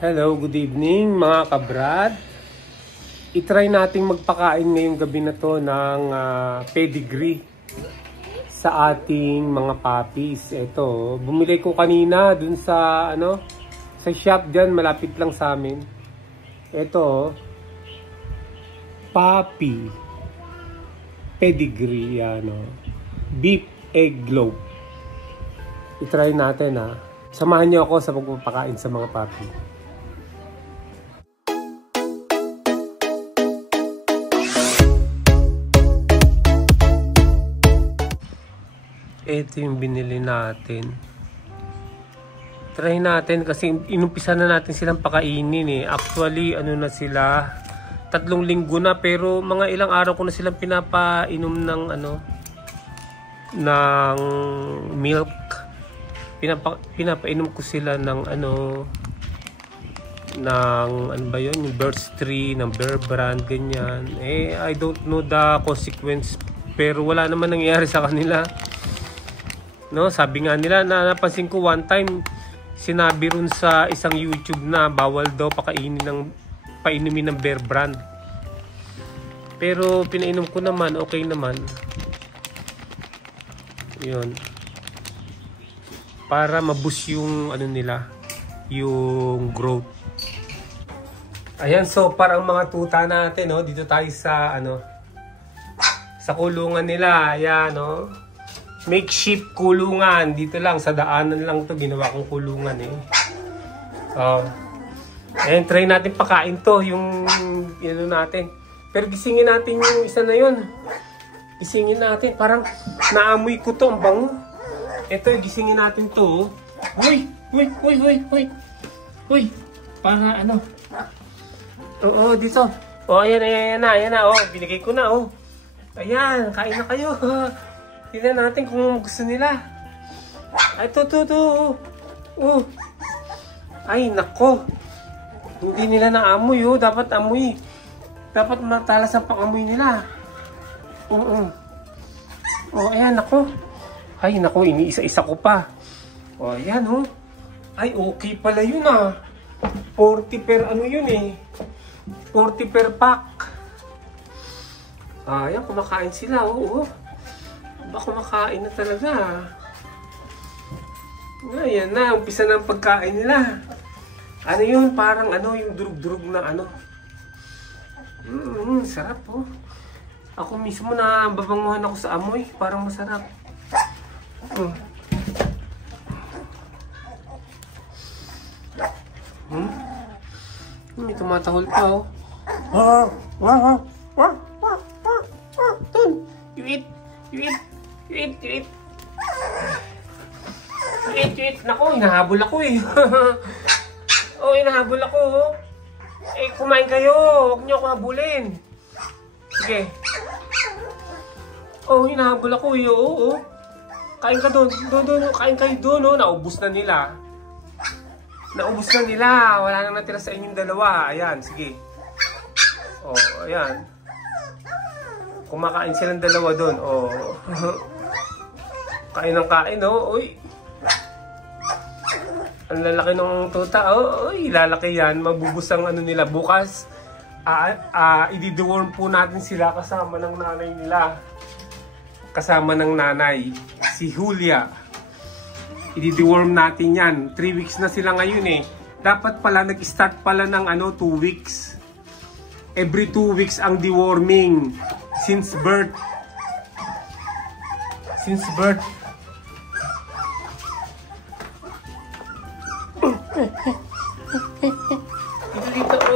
Hello, good evening mga kabrad. I-try nating magpakain ngayong gabi na to ng pedigree sa ating mga puppies. Ito, bumili ko kanina dun sa sa shop dyan, malapit lang sa amin. Ito, puppy pedigree, beef egg globe. I-try natin Samahan niyo ako sa pagpapakain sa mga puppy. Ito yung binili natin. Try natin kasi inumpisa na natin silang pakainin Actually, na sila? 3 linggo na, pero mga ilang araw ko na silang pinapainom ng ng milk. Pinapainom ko sila ng ba yun, yung Burt's Bees, ng Bear Brand, ganyan. I don't know the consequence, pero wala naman nangyayari sa kanila. Sabi nga nila, napansin ko one time, sinabi rin sa isang YouTube na bawal daw painumin ng Bear Brand. Pero pinainom ko naman, okay naman. Yun. Para maboost yung nila, yung growth. Ayan, so parang mga tuta natin, dito tayo sa sa kulungan nila. Ayan, makeshift kulungan. Dito lang, sa daanan lang to ginawa kong kulungan Ayan, try natin pakain to, yung natin. Pero gisingin natin yung isa na yun. Gisingin natin, parang naamoy ko to, ang bango. Ito, gisingin natin to. Uy! Para Oo, dito. Ayan na. Binigay ko na, Ayan, kain na kayo. Tignan natin kung gusto nila. Ay, ito. Ay, nako. Hindi nila naamoy, Dapat amoy. Dapat matalas ang pang-amoy nila. Ayan, nako. Ay, nako, iniisa-isa ko pa. Ayan, Ay, okay pala yun, 40 per 40 per pack. Ayan, kumakain sila, kumakain na talaga. Ayan na, umpisa na ang pagkain nila. Ano yun? Parang yung durug-durug na sarap, Ako mismo na babanguhan ako sa amoy. Parang masarap. May tumatahol pa, Ton, you eat. Nako, hinahabol ako hinahabol ako, kumain kayo. Huwag niyo ako habulin. Sige. Hinahabol ako, Kain ka doon. Kain kayo doon, Naubos na nila. Wala nang natira sa inyong dalawa. Ayan, sige. Ayan. Kumakain silang dalawa doon. Kain ng kain, Uy. Ang lalaki ng tuta, lalaki yan. Mabubus ang nila. Bukas, i-deworm po natin sila kasama ng nanay nila. Kasama ng nanay. Si Julia. I-deworm natin yan. 3 weeks na sila ngayon Dapat pala, nag-start pala ng 2 weeks. Every 2 weeks ang deworming. Since birth.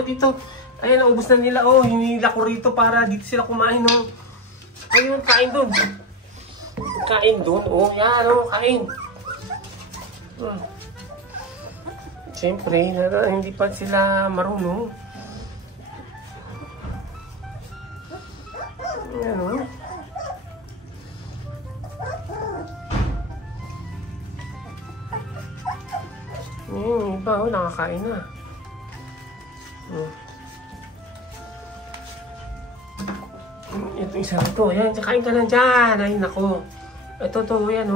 Dito. Ayan, naubos na nila. Hinila ko rito para dito sila kumain, Ayun, kain doon. Yan, kain. Siyempre, hindi pa sila marunong. Ayan, Yung iba, nakakain na. Ito isa ito. Ayan, kain ka lang dyan. Ay, nako. Ito, yan,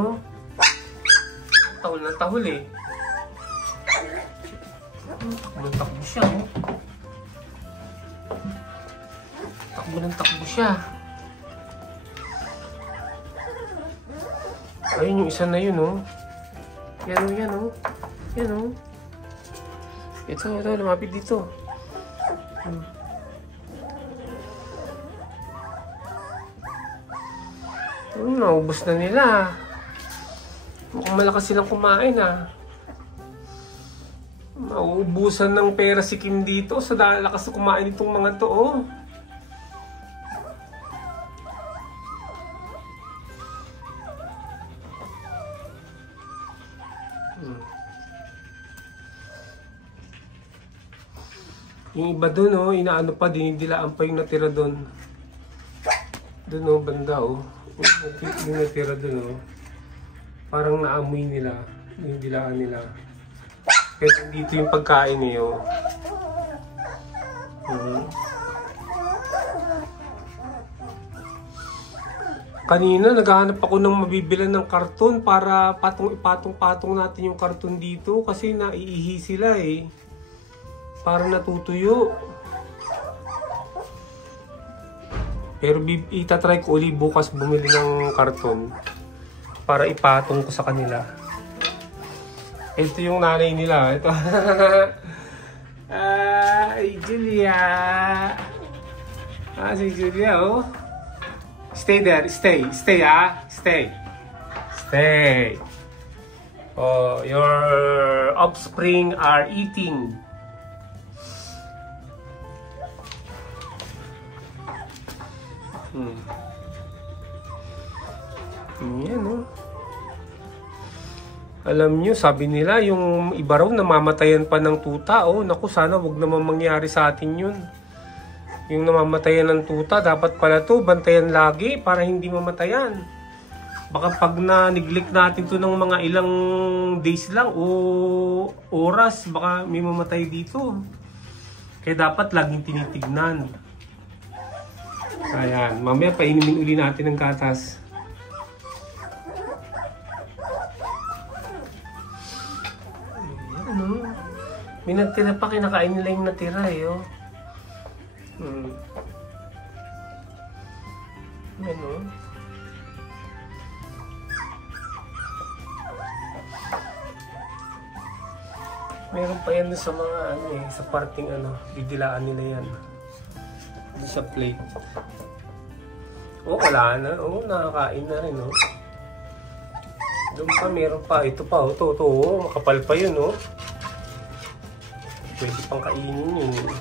Tahol na tahol, Takbo takbo siya, oh. Takbo siya. Ayun yung isa na yun, oh. Yan, oh. Yan, oh. Ito, lumapit dito. Naubos na nila. Mukhang malakas silang kumain, ah. Mauubusan ng pera si Kim dito sa lakas na kumain itong mga to, oh. Yung iba dun, oh, inaano pa, dinidilaan pa yung natira dun. Dun, oh, banda, oh. Yung natira dun, oh. Parang naamoy nila, dinidilaan nila. Kaya dito yung pagkain, eh, oh. Kanina, naghahanap ako ng mabibilan ng karton para ipatong-patong natin yung karton dito kasi naiihi sila, eh. Parang natutuyo. Pero itatry ko ulit bukas bumili ng karton para ipatong ko sa kanila. Ito yung nanay nila. Ito. Ay, Julia. Si Julia, oh. Stay there. Stay, ah. Stay. Oh, your offspring are eating. Yan, oh. Alam nyo, sabi nila, yung iba raw namamatayan pa ng tuta. Oh, naku, sana wag naman mangyari sa atin yun. Yung namamatayan ng tuta, dapat pala to bantayan lagi para hindi mamatayan. Baka pag na-neglect natin to ng mga ilang days lang o oras, baka may mamatay dito. Kaya dapat laging tinitignan. Ayan, mamaya painumin uli natin ng gatas. Ano? May natira pa, kinakain nila yung natira, eh, oh. Ano? Meron pa yan sa mga ano, eh, sa parting ano, didilaan nila yan. Sa plate. Oh, wala na. Oh, nakakain na rin, oh. Doon pa, meron pa. Ito pa, oh. Ito, oh. Makapal pa yun, oh. Pwede pang kainin yun.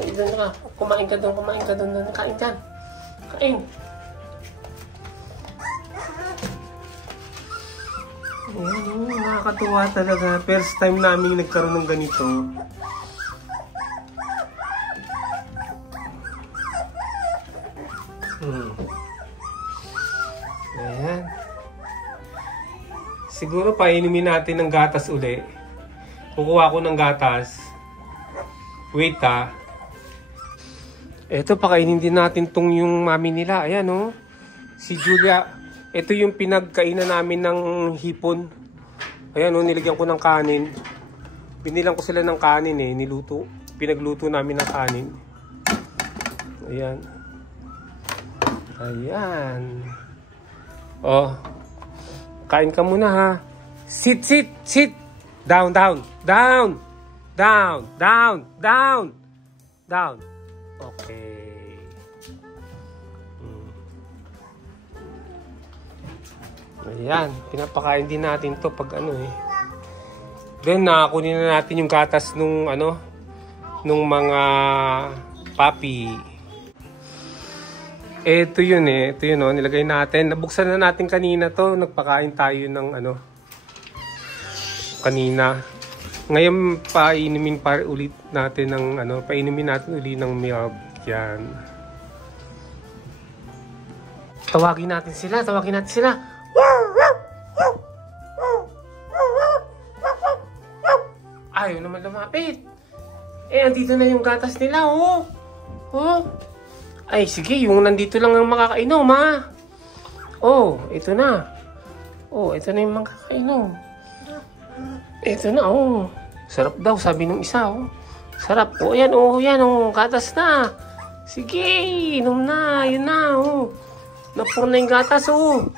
Ay, doon ka. Kumain ka doon. Kain ka. Kain. Oh, nakakatuwa talaga. First time namin nagkaroon ng ganito. Ayan. Siguro painumin natin ng gatas uli. Kukuha ko ng gatas. Wait, ah. Ito, pakainin din natin tong yung mami nila. Ayan, oh. Si Julia. Ito yung pinagkainan namin ng hipon. Ayan, oh, nilagyan ko ng kanin. Binilang ko sila ng kanin, eh. Niluto. Pinagluto namin ng kanin. Ayan. Ayan. Oh. Kain ka muna, ha. Sit. Down. Okay. Ayan. Pinapakain din natin to pag ano, eh. Then, nakakunin na natin yung gatas nung ano, nung mga puppy. Ito yun, eh. Ito yun, oh. Nilagay natin. Nabuksan na natin kanina to. Nagpakain tayo ng ano, kanina. Ngayon, painumin pa ulit natin ng ano, painumin natin ulit ng milk. Yan. Tawagin natin sila. Ayaw naman lumapit. Eh, andito na yung gatas nila, oh. Oh. Ay, sige, yung nandito lang ang makakainom, ha? Oh, ito na. Oh, ito na yung makakainom. Ito na, oh. Sarap daw, sabi ng isa, oh. Sarap. Oh, yan, gatas na. Sige, inom na, yun na, oh. Napuro na yung gatas, oh.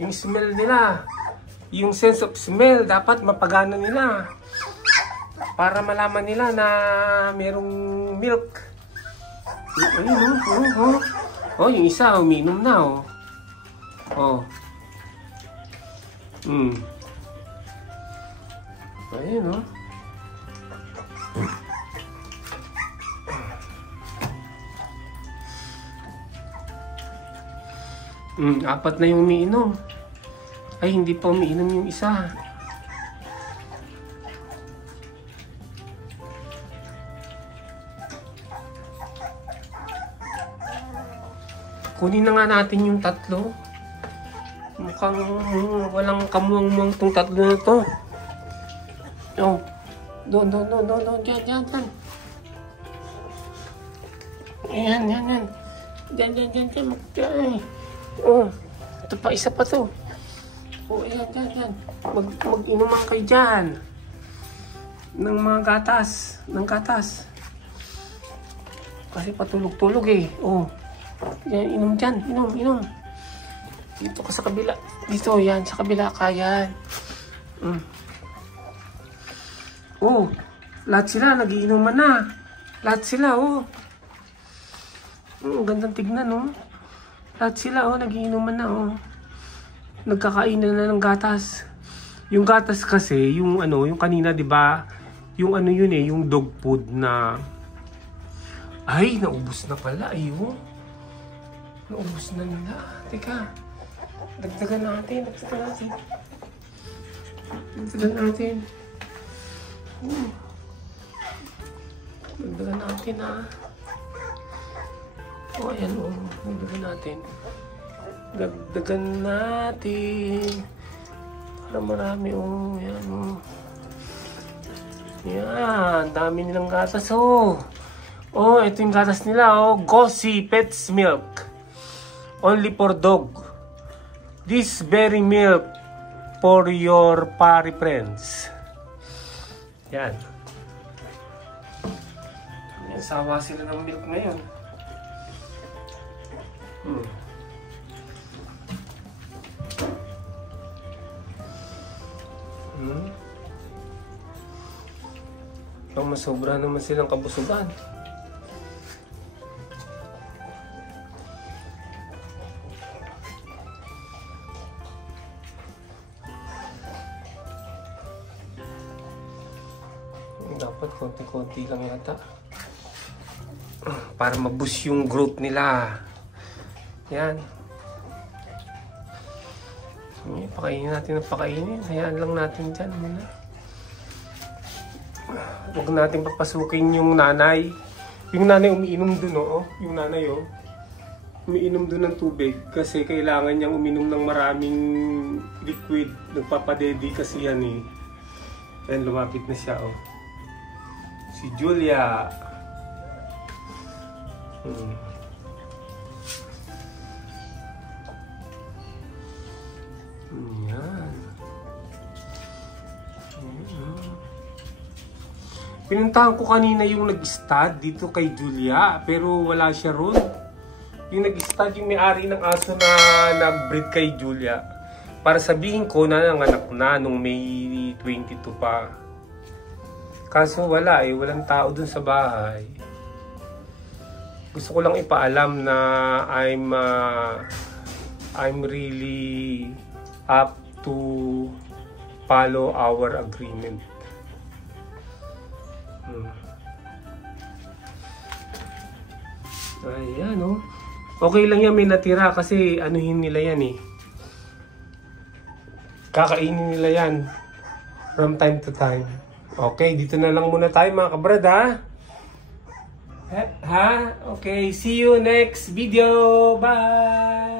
Yung smell nila, yung sense of smell, dapat mapagana nila. Para malaman nila na merong milk. Ayun, oh, yung isa, uminom na, oh. Oh. Ayun, oh. Apat na yung umiinom. Ay, hindi pa umiinom yung isa. Kunin na nga natin yung tatlo. Mukhang walang kamuang-muang tong tatlo na to. Oh. Doon. Diyan. Yan. Diyan. Oh. Ito pa, isa pa to. Oh, yan. Mag-inuman kayo dyan. Ng mga gatas. Ng gatas. Kasi patulog-tulog eh. Oh. Yan, inom dyan. Inom. Dito ka sa kabila. Dito, yan. Sa kabila ka, yan. Oh, lahat sila nagiinuman na. Lahat sila, oh. Gandang tignan, oh. Lahat sila, oh, nagiinuman na, oh. Nagkakainan na ng gatas. Yung gatas kasi, yung kanina, 'di ba? Yung yun eh, yung dog food na ay, naubos na pala, ayun. Naubos na nila. Teka. Dagdagan natin. Dagdagan natin, ha. Oh, ayan, oh. Dagdagan natin. Para marami, oh. Ayan, oh. Yan. Dami nilang gatas, oh. Oh, ito yung gatas nila, oh. Gosi Pets Milk. Only for dog. This berry milk for your furry friends. Yan. Sawa sila ng milk ngayon. Masobra naman silang kabusugan. Dapat konti-konti lang yata. Para maboost yung growth nila. Yan. Pakainin natin ng pakainin. Hayaan lang natin dyan muna. Huwag natin papasukin yung nanay. Yung nanay umiinom dun, oh. Yung nanay, oh. Umiinom dun ng tubig. Kasi kailangan niyang uminom ng maraming liquid. Nagpapadedi kasi yan, eh. Ayan, lumapit na siya, oh. Si Julia. Yan. Pinuntahan ko kanina yung nag-stud dito kay Julia, pero wala siya ron. Yung nag-stud yung may-ari ng aso na nag-breed kay Julia. Para sabihin ko na nanganak na nung May 22 pa. Kaso wala eh, walang tao dun sa bahay. Gusto ko lang ipaalam na I'm really up to follow our agreement. Ayan, oh. Okay lang yan, may natira kasi anuhin nila yan eh. Kakainin nila yan from time to time. Okay, dito na lang muna tayo mga kabrad, ha? Okay, see you next video. Bye!